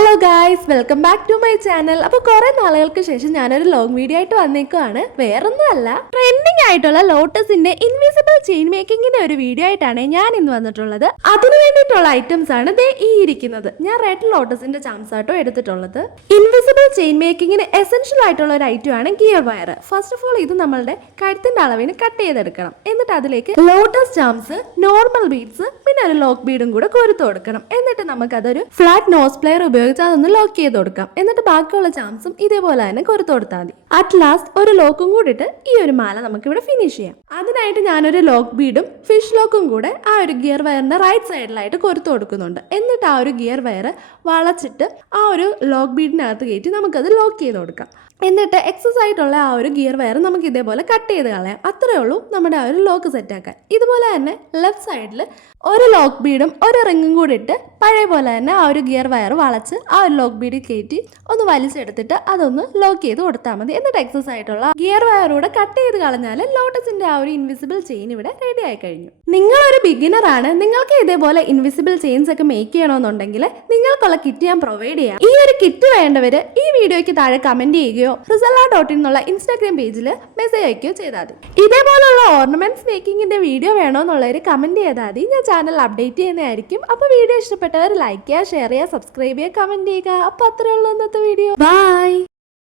Hello guys, welcome back to my channel. അപ്പോൾ കുറേ നാളുകൾക്ക് ശേഷം ഞാനൊരു ലോങ് വീഡിയോ ആയിട്ട് വന്നേക്കുവാണ്. വേറൊന്നുമല്ല, ട്രെൻഡിങ് ആയിട്ടുള്ള ലോട്ടസിന്റെ ഇൻവിസിബിൾ ചെയിൻ മേക്കിങ്ങിന്റെ ഒരു വീഡിയോ ആയിട്ടാണ് ഞാൻ ഇന്ന് വന്നിട്ടുള്ളത്. അതിനു വേണ്ടിയിട്ടുള്ള ഐറ്റംസ് ആണ് ദേ ഈ ഇരിക്കുന്നത്. ഞാൻ റെഡ് ലോട്ടസിന്റെ ചാംസ് ആട്ടോ എടുത്തിട്ടുള്ളത്. ഇൻവിസിബിൾ ചെയിൻ മേക്കിങ്ങിന് എസെൻഷ്യൽ ആയിട്ടുള്ള ഒരു ഐറ്റം ആണ് gear wire. First of all ഇത് നമ്മളുടെ കഴുത്തിന്റെ അളവിന് കട്ട് ചെയ്തെടുക്കണം. എന്നിട്ട് അതിലേക്ക് ലോട്ടസ് ചാംസ്, നോർമൽ ബീഡ്സ്, പിന്നെ ഒരു ലോക്ക് ബീഡും കൂടെ കോരുത്ത് കൊടുക്കണം. എന്നിട്ട് നമുക്കതൊരു ഫ്ലാറ്റ് നോസ് പ്ലെയർ ഉപയോഗിച്ച് അതൊന്ന് ലോക്ക് ചെയ്ത് കൊടുക്കാം. എന്നിട്ട് ബാക്കിയുള്ള ചാംസും ഇതേപോലെ തന്നെ കൊരുത്ത് കൊടുത്താൽ മതി. അറ്റ് ലാസ്റ്റ് ഒരു ലോക്കും കൂടിയിട്ട് ഈ ഒരു മാല നമുക്ക് ഇവിടെ ഫിനിഷ് ചെയ്യാം. അതിനായിട്ട് ഞാനൊരു ലോക്ക് ബീഡും ഫിഷ് ലോക്കും കൂടെ ആ ഒരു ഗിയർ വയറിന്റെ റൈറ്റ് സൈഡിലായിട്ട് കൊരുത്ത് കൊടുക്കുന്നുണ്ട്. എന്നിട്ട് ആ ഒരു ഗിയർ വയർ വളച്ചിട്ട് ആ ഒരു ലോക്ക് ബീഡിനകത്ത് കയറ്റി നമുക്കത് ലോക്ക് ചെയ്ത് കൊടുക്കാം. എന്നിട്ട് എക്സസ് ആയിട്ടുള്ള ആ ഒരു ഗിയർ വയർ നമുക്ക് ഇതേപോലെ കട്ട് ചെയ്ത് കളയാം. അത്രേ ഉള്ളൂ നമ്മുടെ ആ ഒരു ലോക്ക് സെറ്റ് ആക്കാൻ. ഇതുപോലെ തന്നെ ലെഫ്റ്റ് സൈഡിൽ ഒരു ലോക്ക് ബീഡും ഒരു റിങ്ങും കൂടി ഇട്ട് പഴയ പോലെ തന്നെ ആ ഒരു ഗിയർ വയർ വളച്ച് ആ ഒരു ലോക്ക് ബീഡ് കയറ്റി ഒന്ന് വലിച്ചെടുത്തിട്ട് അതൊന്ന് ലോക്ക് ചെയ്ത് കൊടുത്താൽ മതി. എന്നിട്ട് എക്സസ് ആയിട്ടുള്ള ഗിയർ വയർ കൂടെ കട്ട് ചെയ്ത് കളഞ്ഞാൽ ലോട്ടസിന്റെ ആ ഒരു ഇൻവിസിബിൾ ചെയിൻ ഇവിടെ റെഡി ആയി കഴിഞ്ഞു. നിങ്ങളൊരു ബിഗിനർ ആണ്, നിങ്ങൾക്ക് ഇതേപോലെ ഇൻവിസിബിൾ ചെയിൻസ് ഒക്കെ മേക്ക് ചെയ്യണമെന്നുണ്ടെങ്കിൽ നിങ്ങൾക്കുള്ള കിറ്റ് ഞാൻ പ്രൊവൈഡ് ചെയ്യാം. ഈ ഒരു കിറ്റ് വേണ്ടവർ ഈ വീഡിയോയ്ക്ക് താഴെ കമന്റ് ചെയ്യുകയോ Rizella.in എന്നുള്ള ഇൻസ്റ്റാഗ്രാം പേജിൽ മെസ്സേജ് അയക്കുകയോ ചെയ്താൽ മതി. ഇതേപോലുള്ള ഓർണമെന്റ്സ് മേക്കിങ്ങിന്റെ വീഡിയോ വേണമെന്നുള്ളവർ കമന്റ് ചെയ്താൽ മതി. ഞാൻ ചാനൽ അപ്ഡേറ്റ് ചെയ്യുന്നതായിരിക്കും. അപ്പോൾ വീഡിയോ ഇഷ്ടപ്പെട്ടവർ ലൈക്ക് ചെയ്യുക, ഷെയർ ചെയ്യുക, സബ്സ്ക്രൈബ് ചെയ്യുക, കമന്റ് ചെയ്യുക. അപ്പോൾ അത്രേ ഉള്ളൂ ഇന്നത്തെ വീഡിയോ. ബൈ.